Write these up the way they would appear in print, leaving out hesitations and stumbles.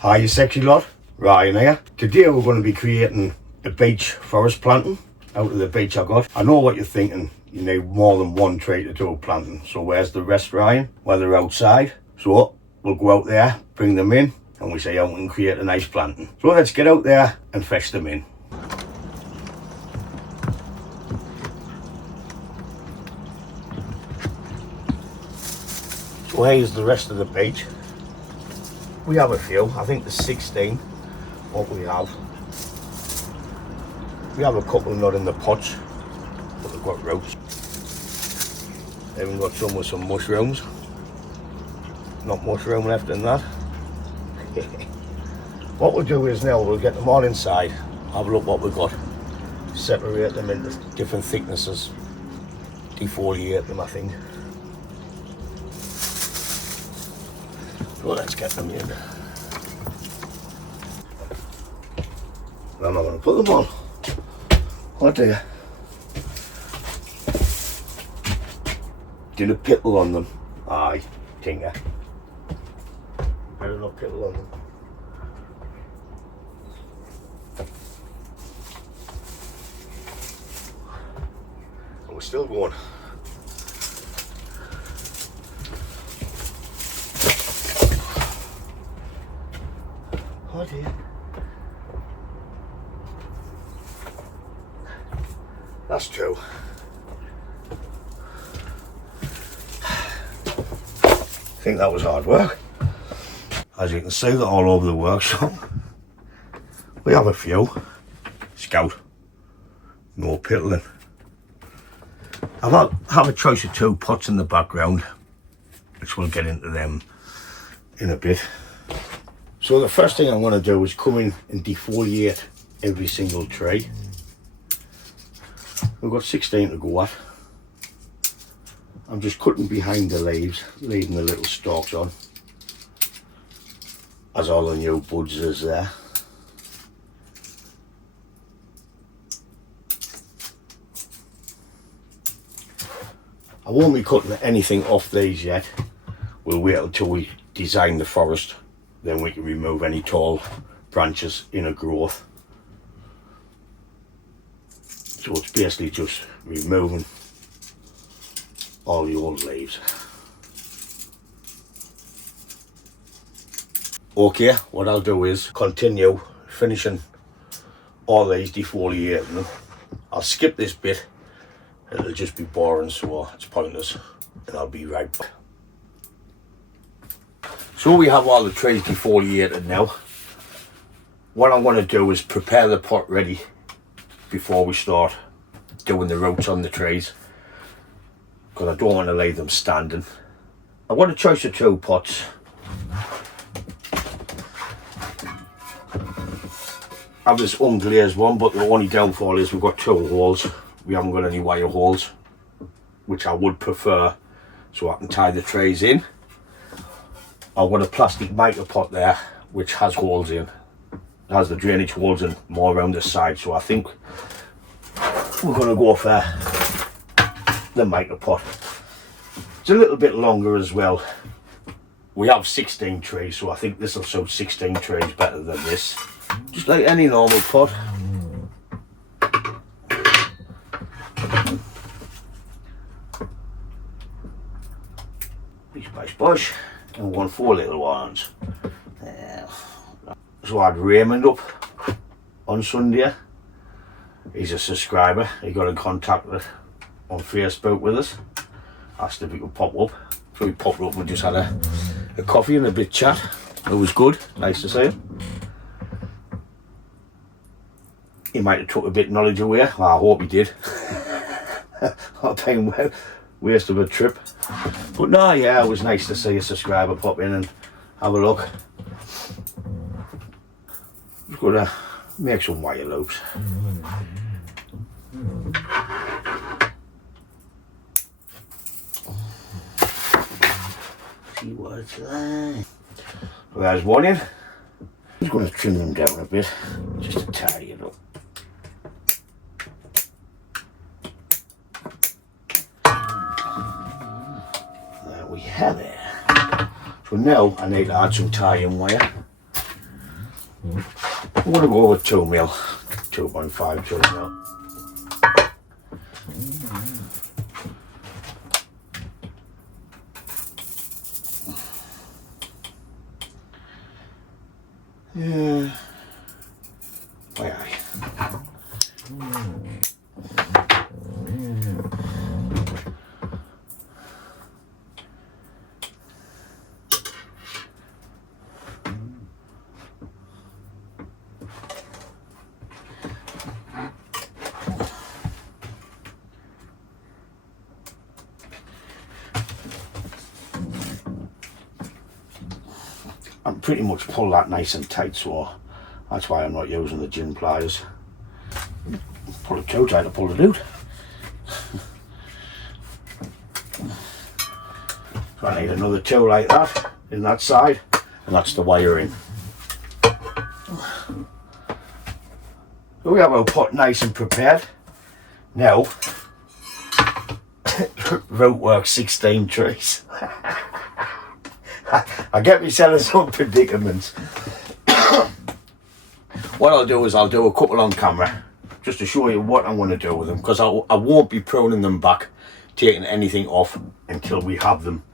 Hi you sexy lot, Ryan here. Today we're going to be creating a beech forest planting out of the beech I got. I know what you're thinking, you need more than one tree to do a planting. So where's the rest, Ryan? Well, they're outside. So we'll go out there, bring them in, and we see how we can create a nice planting. So let's get out there and fetch them in. So here's the rest of the beech. We have a few, I think there's 16 what we have. We have a couple not in the pots, but they've got roots. Even got some with some mushrooms. Not much room left in that. What we'll do is now we'll get them all inside, have a look what we've got, separate them into different thicknesses, defoliate them I think. So let's get them in. I'm not going to put them on. Oh dear. Did a pittle on them. Aye, tinker. Better not pittle on them. And we're still going. Oh dear. That's true. I think that was hard work. As you can see, they're all over the workshop. We have a few. Scout. No piddling. I have a choice of 2 pots in the background, which we'll get into them in a bit. So the first thing I'm going to do is come in and defoliate every single tree. We've got 16 to go at. I'm just cutting behind the leaves, leaving the little stalks on, as all the new buds is there. I won't be cutting anything off these yet. We'll wait until we design the forest, then we can remove any tall branches in a growth. So it's basically just removing all the old leaves. Okay, what I'll do is continue finishing all these, defoliating them. I'll skip this bit, it'll just be boring, so it's pointless, and I'll be right back. So we have all the trees defoliated now. What I'm going to do is prepare the pot ready before we start doing the roots on the trees, because I don't want to leave them standing. I've got a choice of 2 pots. I have this unglazed one, but the only downfall is we've got 2 holes. We haven't got any wire holes, which I would prefer, so I can tie the trays in. I've got a plastic mica pot there, which has holes in. It has the drainage holes in more around the side, so I think we're going to go for the mica pot. It's a little bit longer as well. We have 16 trees, so I think this will suit 16 trees better than this. Just like any normal pot. Bush, and 1 4 little ones. So I had Raymond up on Sunday. He's a subscriber. He got in contact on Facebook with us. Asked if he could pop up. So he popped up and we just had a coffee and a bit chat. It was good. Nice to see him. He might have took a bit of knowledge away. Well, I hope he did. I've been waste of a trip. But no, yeah, it was nice to see a subscriber pop in and have a look. Just gotta make some wire loops. See what it's like. So there's one in. I'm just gonna trim them down a bit, just to tidy it up. There we have it. So now I need to add some tie-in wire. I'm going to go with 2 mil, 2.5, 2 mil. Yeah. Aye, aye. I'm pretty much pull that nice and tight, so that's why I'm not using the gin pliers. Pull it too tight to pull it out. So I need another 2 like that in that side, and that's the wiring. So we have our pot nice and prepared. Now, route work 16 trees. I get myself in some predicaments. What I'll do is I'll do a couple on camera just to show you what I'm going to do with them, because I won't be pruning them back, taking anything off until we have them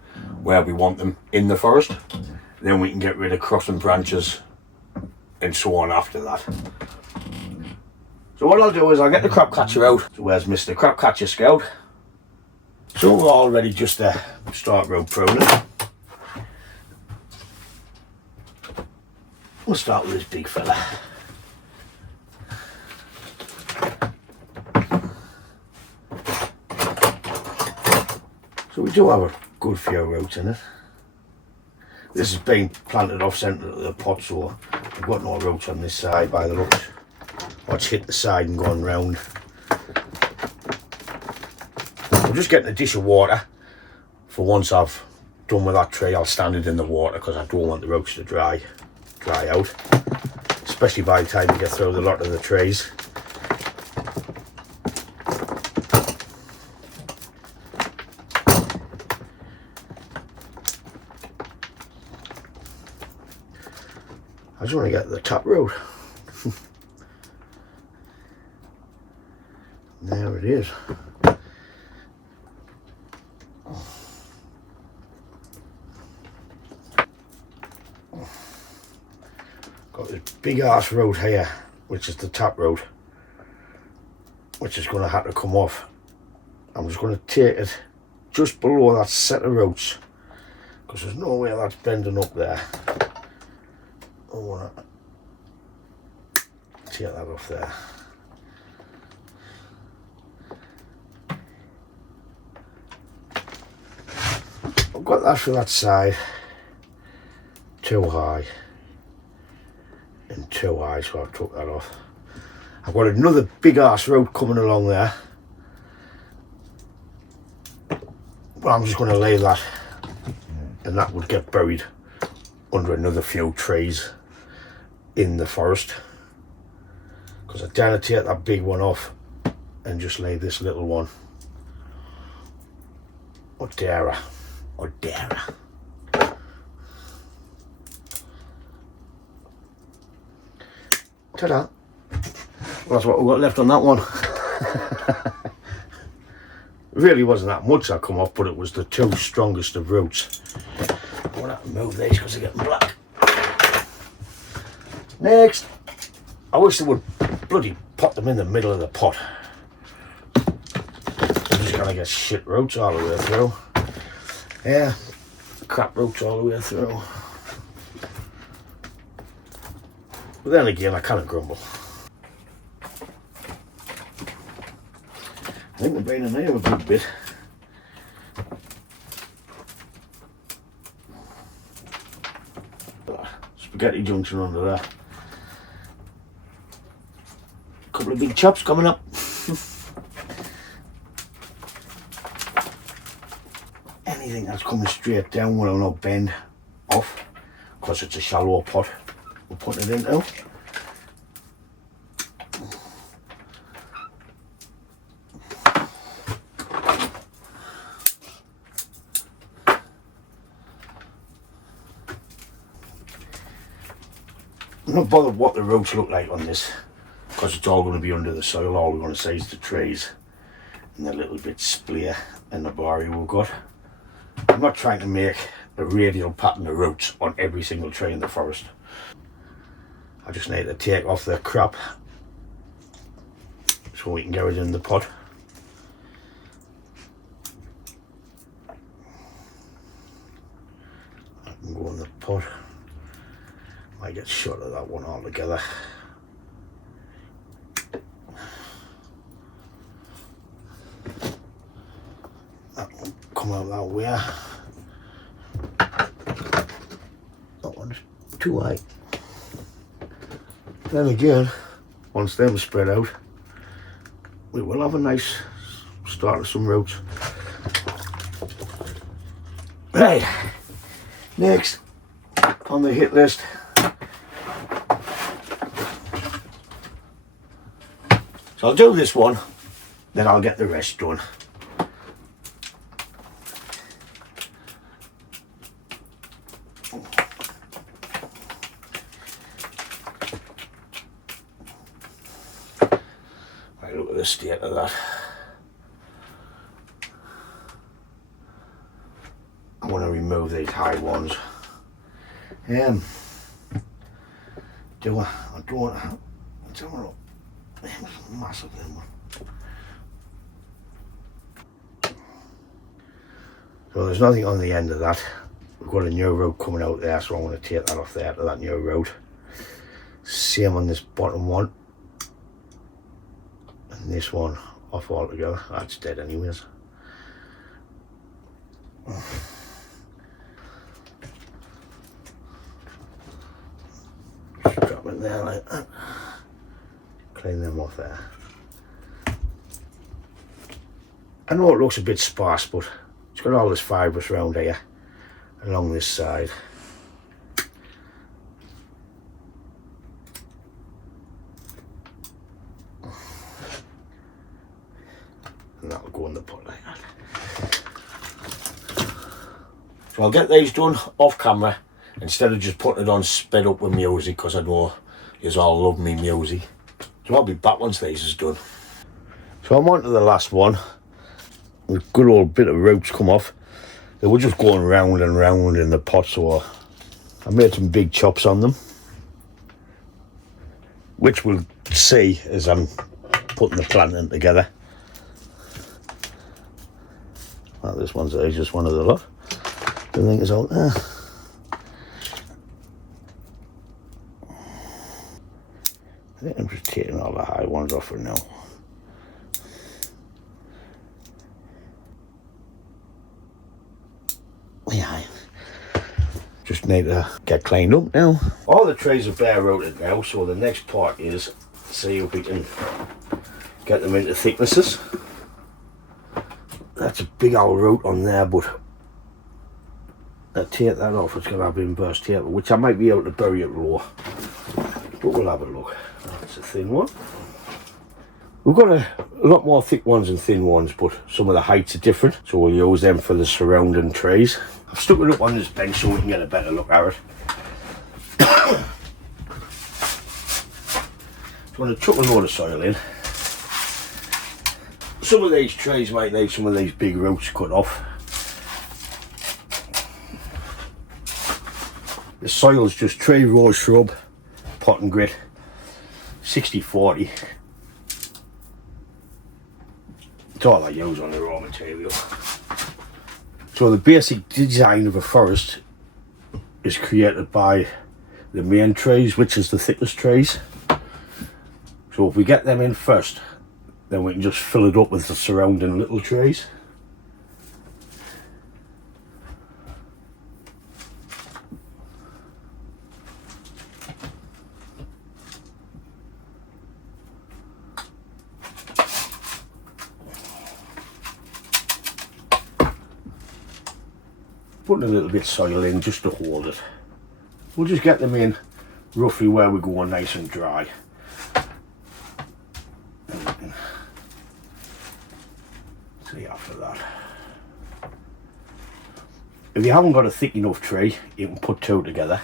where we want them in the forest. Then we can get rid of crossing branches and so on after that. So what I'll do is I'll get the crab catcher out. So where's Mr. Crab Catcher Scout? So we're all ready just to start road pruning. We'll start with this big fella. So we do have a good few roots in it. This has been planted off centre of the pot, so we've got no roots on this side by the looks. Watch hit the side and gone round. I'm just getting a dish of water. For once I've done with that tree, I'll stand it in the water because I don't want the roots to dry out, especially by the time you get through the lot of the trees. I just want to get the top root. There it is. Got this big arse root here, which is the top root, which is going to have to come off. I'm just going to take it just below that set of roots, because there's no way that's bending up there. I want to take that off there. I've got that for that side, too high and too high, so I've took that off. I've got another big arse root coming along there, but I'm just going to lay that, and that would get buried under another few trees in the forest, because I dare to take that big one off and just lay this little one. Or dare I? Or dare I? Ta-da! Well, that's what we've got left on that one. It really wasn't that much that come off, but it was the 2 strongest of roots. I'm going to have to move these because they're getting black. Next, I wish they would bloody put them in the middle of the pot. I'm just going to get shit roots all the way through. Yeah, crap roots all the way through. But then again, I can't grumble. I think we've been in here a good bit. Spaghetti junction under there. Couple of big chops coming up. Anything that's coming straight down will not bend off, because it's a shallow pot we're putting it into. I'm not bothered what the roots look like on this, because it's all going to be under the soil. All we're going to see is the trees and the little bit splay and the barrier we've got. I'm not trying to make a radial pattern of roots on every single tree in the forest. I just need to take off the crap so we can get it in the pot. I can go in the pot. Might get shot of that one altogether. That one come out that way. That one's too high. Then again, once them spread out, we will have a nice start of some roots. Right, next on the hit list, so I'll do this one, then I'll get the rest done. Right, look at the state of that. I want to remove these high ones. Do I don't want to. Massive one. So there's nothing on the end of that. We've got a new road coming out there, so I want to take that off there to that new road. Same on this bottom one. And this one off altogether. That's dead anyways. Just drop it there like that. Clean them off there. I know it looks a bit sparse, but it's got all this fibrous round here along this side. And that'll go in the pot like that. So I'll get these done off camera instead of just putting it on sped up with music, because I know you all love me music. So I'll be back once these is done. So I'm on to the last one. A good old bit of roots come off. They were just going round and round in the pot, so I made some big chops on them, which we'll see as I'm putting the planting together. Well, this one's just one of the lot. I think it's out there. I think I'm just taking all the high ones off for now. Yeah, just need to get cleaned up now. All the trees are bare rooted now, so the next part is see if we can get them into thicknesses. That's a big old root on there, but I'll take that off. It's going to have been burst here, which I might be able to bury it raw, but we'll have a look. That's a thin one. We've got a lot more thick ones and thin ones, but some of the heights are different, so we'll use them for the surrounding trees. I've stuck it up on this bench so we can get a better look at it. So I'm going to chuck a load of soil in. Some of these trees might need some of these big roots cut off. The soil's just tree, rose, shrub, pot and grit, 60-40. It's all I use on the raw material. So the basic design of a forest is created by the main trees, which is the thickest trees. So if we get them in first, then we can just fill it up with the surrounding little trees. Putting a little bit of soil in just to hold it. We'll just get them in roughly where we're going, nice and dry. See after that. If you haven't got a thick enough tree, you can put two together.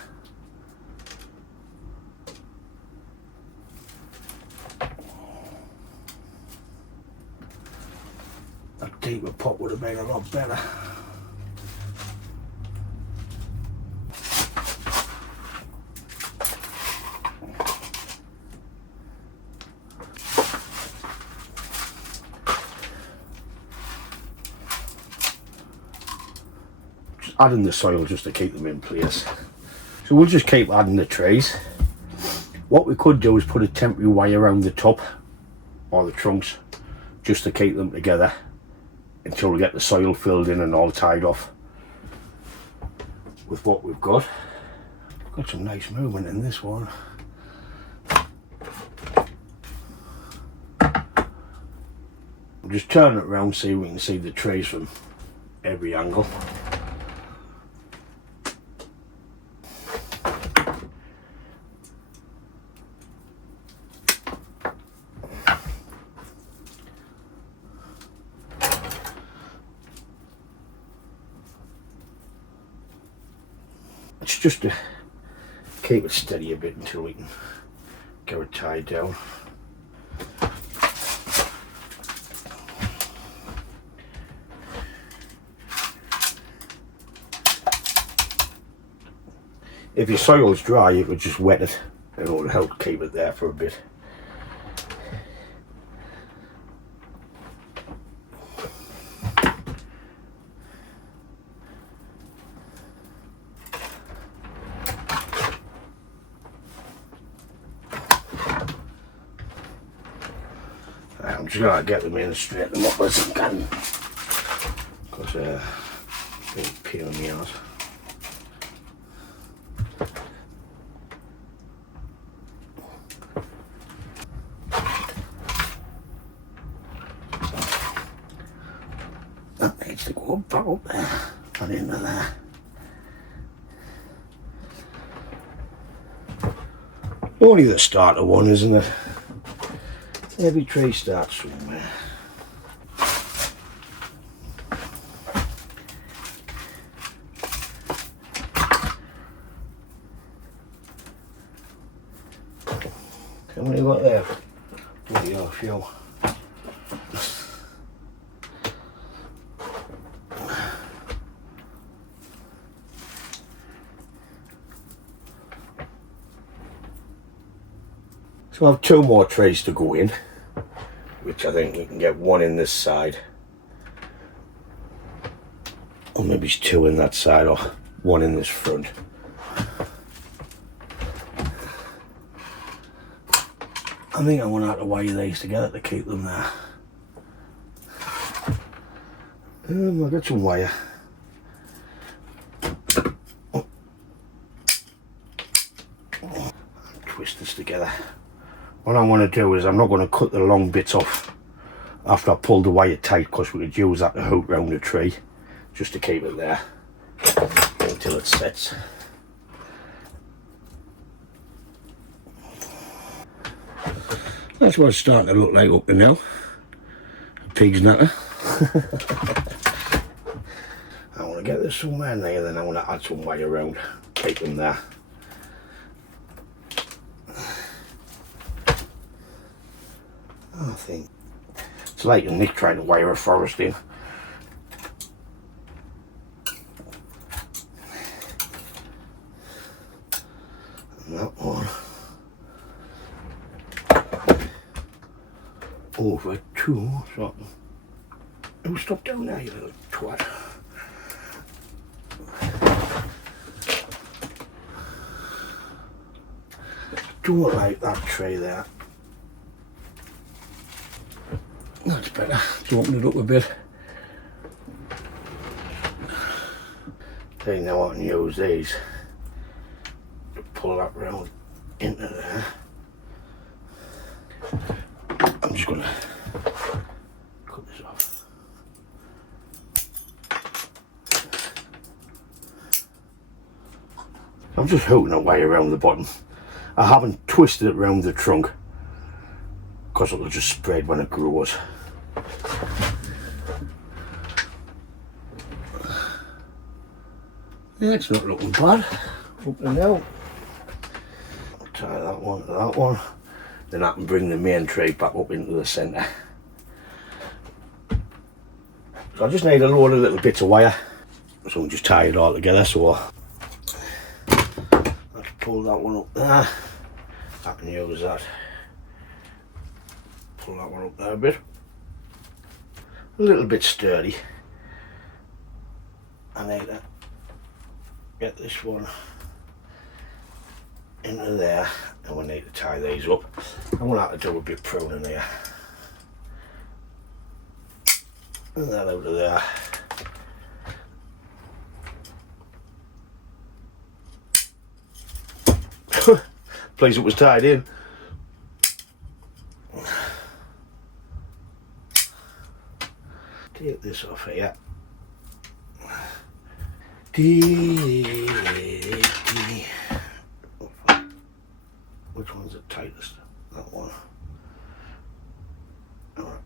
That deeper pot would have been a lot better. Just adding the soil just to keep them in place. So we'll just keep adding the trays. What we could do is put a temporary wire around the top or the trunks just to keep them together until we get the soil filled in and all tied off. With what we've got some nice movement in this one. We'll just turn it around so we can see the trays from every angle. It's just to keep it steady a bit until we can get it tied down. If your soil's dry, you could just wet it and it will help keep it there for a bit. I'm just going to get them in and straighten them up as I can, because it's been peeling me out. That needs to go back up there and into there. Only the starter one, isn't it? Every tree starts somewhere. How many got there? Bloody hell, few. So I have 2 more trays to go in, which I think we can get 1 in this side, or maybe it's 2 in that side, or 1 in this front. I think I want to have to wire these together to keep them there. I've got some wire. Twist this together. What I want to do is I'm not going to cut the long bits off after I pull the wire tight, because we could use that to hook round the tree just to keep it there until it sets. That's what it's starting to look like up to now. A pig's natter. I want to get this somewhere in there, then I want to add some wire around, keep them there. I think it's like Nick trying to wire a forest in. And that one over 2. So, oh, stop down there, you little twat. Don't like that tray there. That's better. Just open it up a bit. Okay, now I can use these to pull that round into there. I'm just going to cut this off. I'm just hooking a wire around the bottom. I haven't twisted it around the trunk because it'll just spread when it grows. Yeah, it's not looking bad. Up and down. Tie that one to that one. Then I can bring the main tray back up into the centre. So I just need a load of little bits of wire, so we'll just tie it all together. So let's pull that one up there. I can use that. Pull that one up there a bit. A little bit sturdy. I need to get this one into there, and we need to tie these up. I'm going to have to do a bit of pruning here. And that out of there. Place it was tied in. Take this off here. Which one's the tightest? That one. Alright.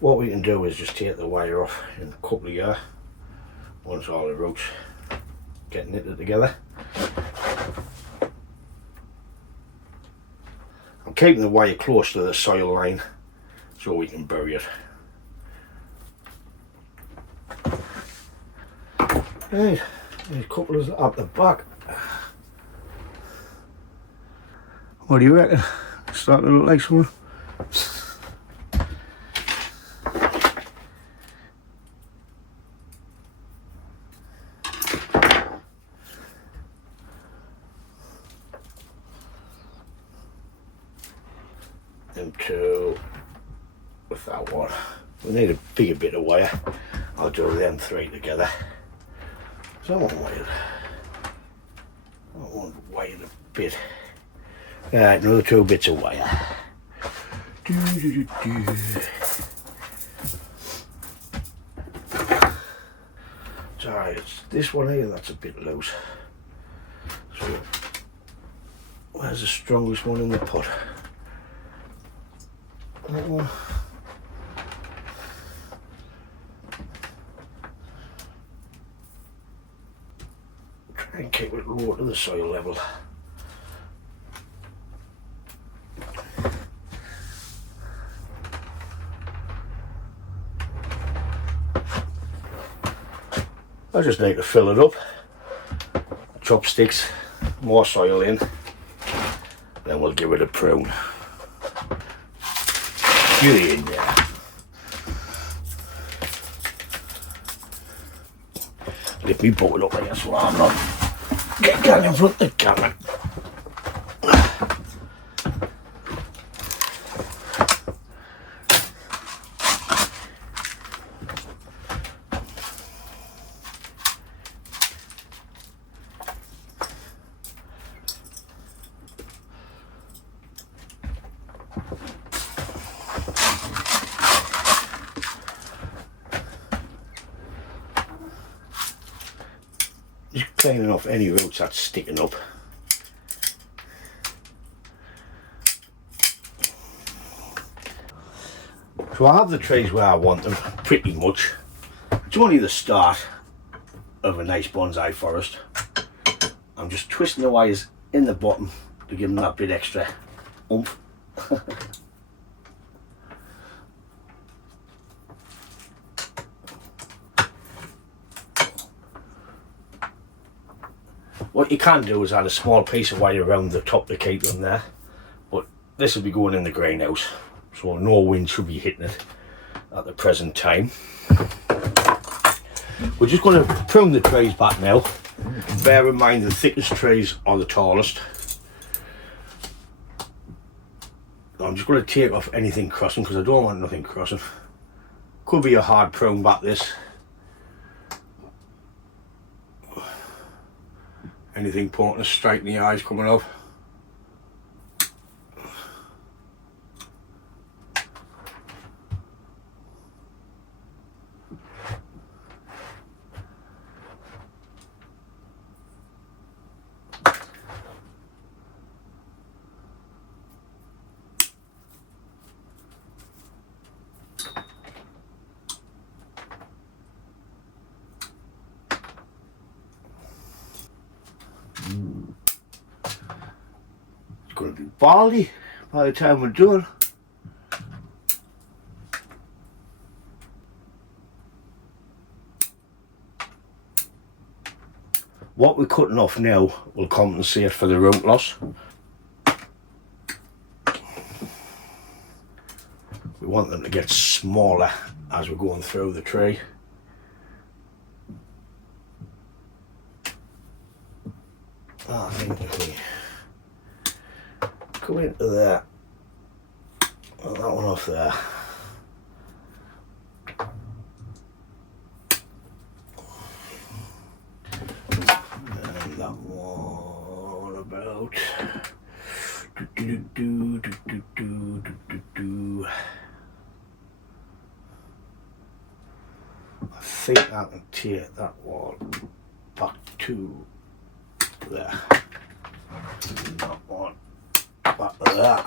What we can do is just take the wire off in a couple of here once all the ropes get knitted together. I'm keeping the wire close to the soil line so we can bury it. Right, there's a couple of up the back. What do you reckon? Starting to look like someone. Them two with that one. We need a bigger bit of wire. I'll do them three together. So I want wire a bit. Right, another 2 bits of wire. Sorry, it's this one here that's a bit loose. So where's the strongest one in the pot? That one. Try and keep it low to the soil level. I just need to fill it up. Chopsticks, more soil in, then we'll give it a prune. Get in there. Lift me bucket up here so I'm not getting down in front of the camera. Just cleaning off any roots that's sticking up. So I have the trees where I want them pretty much. It's only the start of a nice bonsai forest. I'm just twisting the wires in the bottom to give them that bit extra oomph. What you can do is add a small piece of wire around the top to keep them there, but this will be going in the greenhouse, so no wind should be hitting it at the present time. We're just going to prune the trees back now. Bear in mind the thickest trees are the tallest. I'm just going to take off anything crossing because I don't want nothing crossing. Could be a hard prune back this. Anything pointing straight in the eyes coming up. It's going to be baldy by the time we're done. What we're cutting off now will compensate for the root loss. We want them to get smaller as we're going through the tree. I think if we go into there, well, that one off there. And that one about I think I can take that one back to there. That one back to that.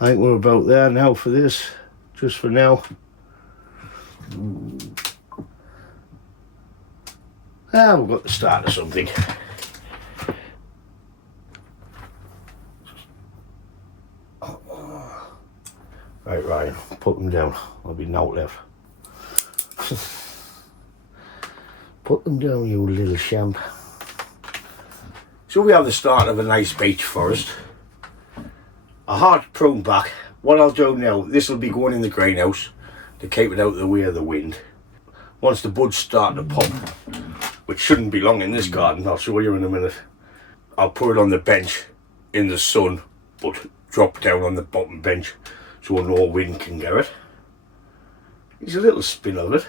I think we're about there now for this, just for now. Ah, we've got the start of something. Right, Ryan, put them down. There'll be no left. Put them down, you little champ. So we have the start of a nice beech forest. A hard prune back. What I'll do now, this will be going in the greenhouse to keep it out of the way of the wind. Once the buds start to pop, which shouldn't be long in this garden, I'll show you in a minute, I'll put it on the bench in the sun, but drop down on the bottom bench so no wind can get it. There's a little spin of it.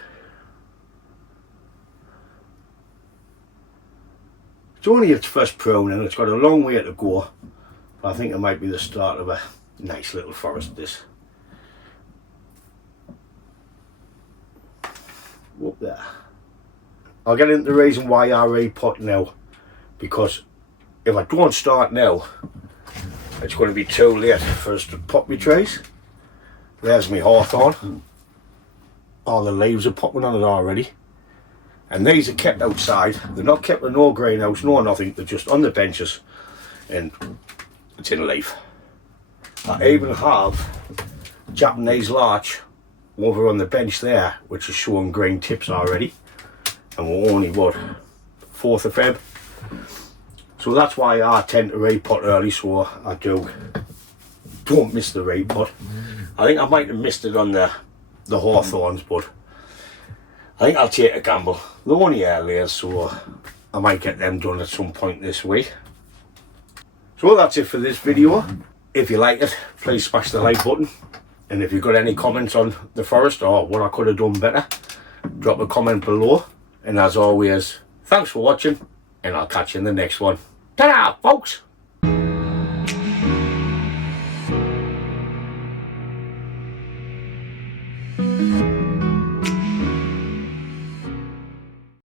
It's only its first pruning, it's got a long way to go, but I think it might be the start of a nice little forest, this. Up there. I'll get into the reason why I repot now, because if I don't start now, it's going to be too late for us to pop my trees. There's my hawthorn. All the leaves are popping on it already. And these are kept outside. They're not kept in no greenhouse, no nothing. They're just on the benches. And it's in a leaf. I even have Japanese larch over on the bench there, which is showing green tips already. And we're only, what, 4th of Feb? So that's why I tend to repot early, so I don't miss the repot. I think I might have missed it on the hawthorns, but I think I'll take a gamble. They're only earlier, so I might get them done at some point this week. So that's it for this video. If you like it, please smash the like button. And if you've got any comments on the forest or what I could have done better, drop a comment below. And as always, thanks for watching, and I'll catch you in the next one. Ta-da, folks!